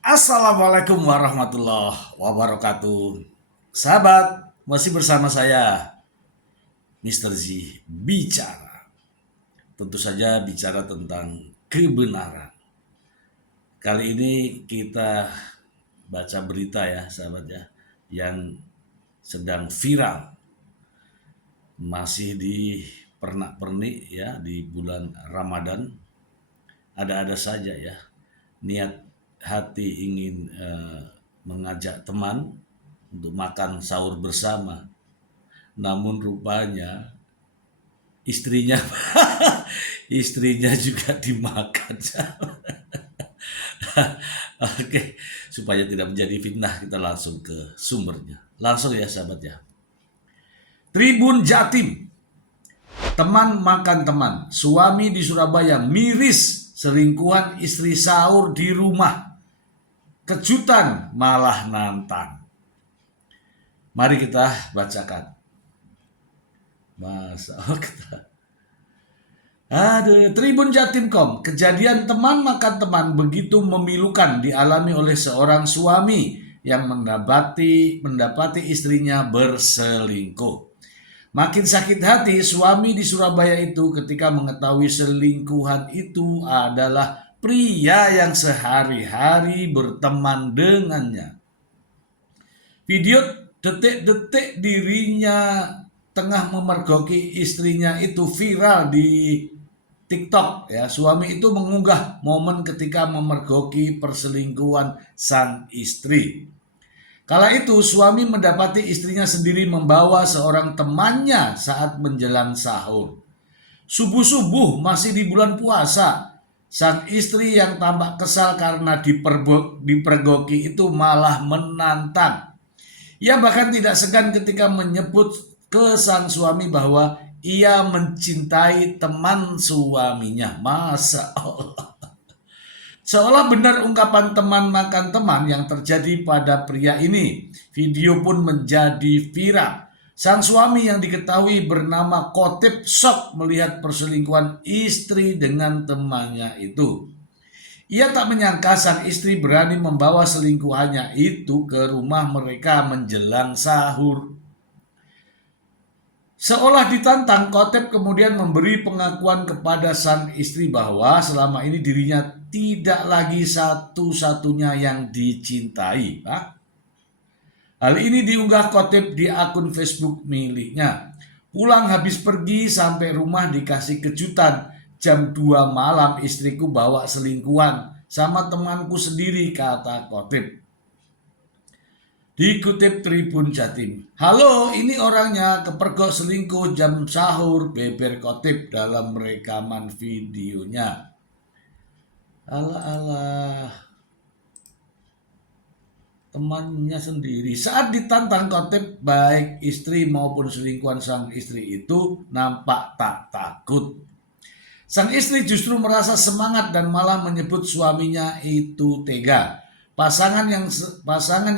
Assalamualaikum warahmatullahi wabarakatuh. Sahabat, masih bersama saya, Mr. Z, bicara. Tentu saja bicara tentang kebenaran. Kali ini kita baca berita ya, sahabat ya, yang sedang viral. Masih di pernak-pernik ya, di bulan Ramadan. Ada-ada saja ya, niat hati ingin mengajak teman untuk makan sahur bersama. Namun rupanya istrinya istrinya juga dimakan. Oke, supaya tidak menjadi fitnah kita langsung ke sumbernya. Langsung ya sahabat ya. Tribun Jatim, teman makan teman. Suami di Surabaya miris selingkuhan istri sahur di rumah. Kejutan malah nantang. Mari kita bacakan. Masa kita Aduh, Tribun Jatim.com, kejadian teman makan teman begitu memilukan dialami oleh seorang suami yang mendapati istrinya berselingkuh. Makin sakit hati suami di Surabaya itu ketika mengetahui selingkuhan itu adalah pria yang sehari-hari berteman dengannya. Video detik-detik dirinya tengah memergoki istrinya itu viral di TikTok ya. Suami itu mengunggah momen ketika memergoki perselingkuhan sang istri. Kala itu suami mendapati istrinya sendiri membawa seorang temannya saat menjelang sahur. Subuh-subuh masih di bulan puasa, sang istri yang tampak kesal karena dipergoki itu malah menantang. Ia bahkan tidak segan ketika menyebut ke sang suami bahwa ia mencintai teman suaminya. Masa Allah. Seolah benar ungkapan teman makan teman yang terjadi pada pria ini. Video pun menjadi viral. Sang suami yang diketahui bernama Kotip shock melihat perselingkuhan istri dengan temannya itu. Ia tak menyangka sang istri berani membawa selingkuhannya itu ke rumah mereka menjelang sahur. Seolah ditantang, Kotep kemudian memberi pengakuan kepada sang istri bahwa selama ini dirinya tidak lagi satu-satunya yang dicintai. Hal ini diunggah Kotep di akun Facebook miliknya. Pulang habis pergi sampai rumah dikasih kejutan. Jam 2 malam istriku bawa selingkuhan sama temanku sendiri, kata Kotip. Dikutip Tribun Jatim. Halo, ini orangnya kepergok selingkuh jam sahur, beber Kotip dalam rekaman videonya. Alah, temannya sendiri. Saat ditantang Kotip, baik istri maupun selingkuhan sang istri itu nampak tak takut. Sang istri justru merasa semangat dan malah menyebut suaminya itu tega. Pasangan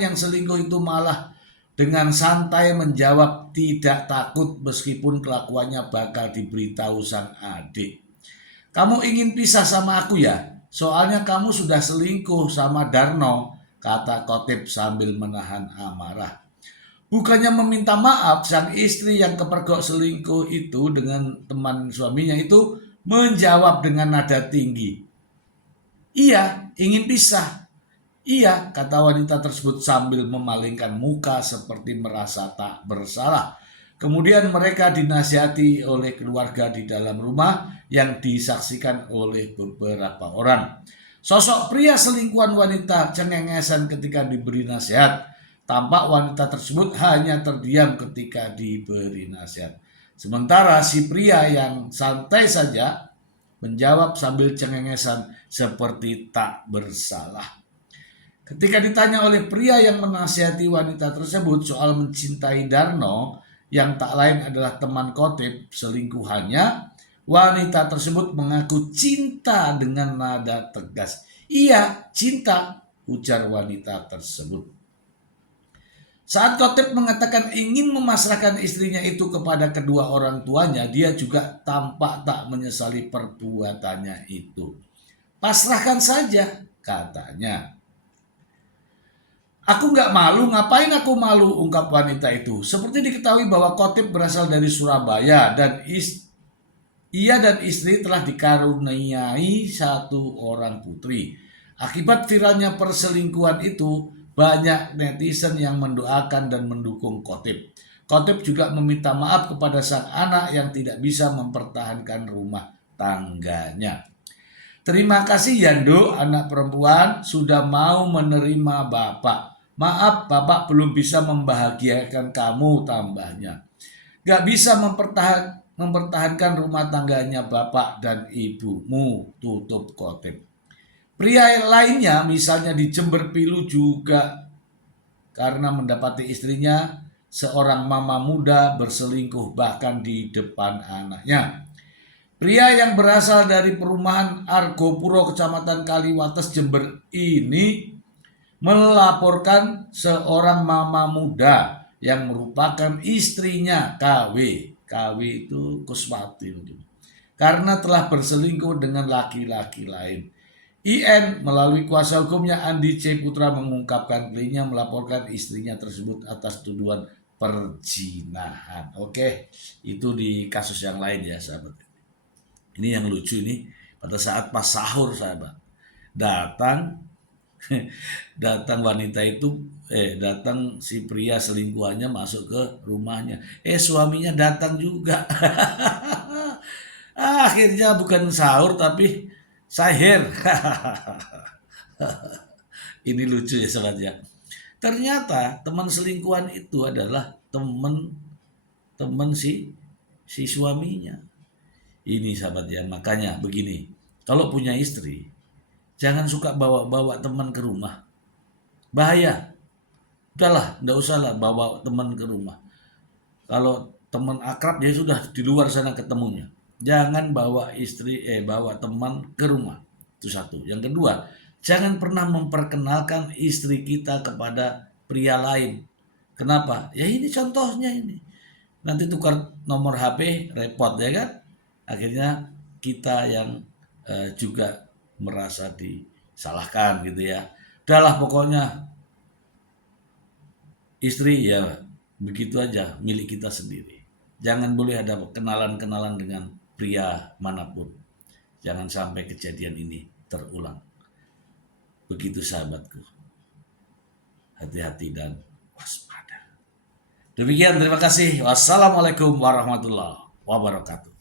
yang selingkuh itu malah dengan santai menjawab tidak takut meskipun kelakuannya bakal diberitahu sang adik. Kamu ingin pisah sama aku ya? Soalnya kamu sudah selingkuh sama Darno, kata Kotip sambil menahan amarah. Bukannya meminta maaf, sang istri yang kepergok selingkuh itu dengan teman suaminya itu menjawab dengan nada tinggi. Iya, ingin pisah. Iya, kata wanita tersebut sambil memalingkan muka seperti merasa tak bersalah. Kemudian mereka dinasihati oleh keluarga di dalam rumah yang disaksikan oleh beberapa orang. Sosok pria selingkuhan wanita cengengesan ketika diberi nasihat. Tampak wanita tersebut hanya terdiam ketika diberi nasihat. Sementara si pria yang santai saja menjawab sambil cengengesan seperti tak bersalah. Ketika ditanya oleh pria yang menasihati wanita tersebut soal mencintai Darno, yang tak lain adalah teman Kotip selingkuhannya, wanita tersebut mengaku cinta dengan nada tegas. Iya, cinta, ujar wanita tersebut. Saat Kotip mengatakan ingin memasrahkan istrinya itu kepada kedua orang tuanya, dia juga tampak tak menyesali perbuatannya itu. Pasrahkan saja, katanya. Aku nggak malu, ngapain aku malu, ungkap wanita itu. Seperti diketahui bahwa Khotib berasal dari Surabaya dan ia dan istri telah dikaruniai satu orang putri. Akibat viralnya perselingkuhan itu, banyak netizen yang mendoakan dan mendukung Khotib. Khotib juga meminta maaf kepada sang anak yang tidak bisa mempertahankan rumah tangganya. Terima kasih Yando, anak perempuan, sudah mau menerima Bapak. Maaf, Bapak belum bisa membahagiakan kamu, tambahnya. Gak bisa mempertahankan rumah tangganya Bapak dan Ibumu, tutup Khotib. Pria lainnya, misalnya di Jember Pilu juga karena mendapati istrinya seorang mama muda berselingkuh bahkan di depan anaknya. Pria yang berasal dari perumahan Argopuro, Kecamatan Kaliwates, Jember ini melaporkan seorang mama muda yang merupakan istrinya KW. KW itu Kuswati karena telah berselingkuh dengan laki-laki lain. IN melalui kuasa hukumnya Andi C. Putra mengungkapkan kliennya melaporkan istrinya tersebut atas tuduhan perzinahan. Oke, itu di kasus yang lain ya sahabat. Ini yang lucu nih, pada saat pas sahur sahabat, datang wanita itu datang si pria selingkuhannya masuk ke rumahnya. Suaminya datang juga. Akhirnya bukan sahur tapi sahir. Ini lucu ya sahabat ya. Ternyata teman selingkuhan itu adalah teman si suaminya. Ini sahabat ya, makanya begini, kalau punya istri, jangan suka bawa-bawa teman ke rumah. Bahaya. Udahlah, enggak usah lah bawa teman ke rumah. Kalau teman akrab ya sudah di luar sana ketemunya. Jangan bawa bawa teman ke rumah. Itu satu. Yang kedua, jangan pernah memperkenalkan istri kita kepada pria lain. Kenapa? Ya ini contohnya ini. Nanti tukar nomor HP, repot ya kan? Akhirnya kita yang juga merasa disalahkan gitu ya. Udahlah pokoknya istri ya begitu aja, milik kita sendiri. Jangan boleh ada kenalan-kenalan dengan pria manapun. Jangan sampai kejadian ini terulang. Begitu sahabatku. Hati-hati dan waspada. Demikian, terima kasih. Wassalamualaikum warahmatullahi wabarakatuh.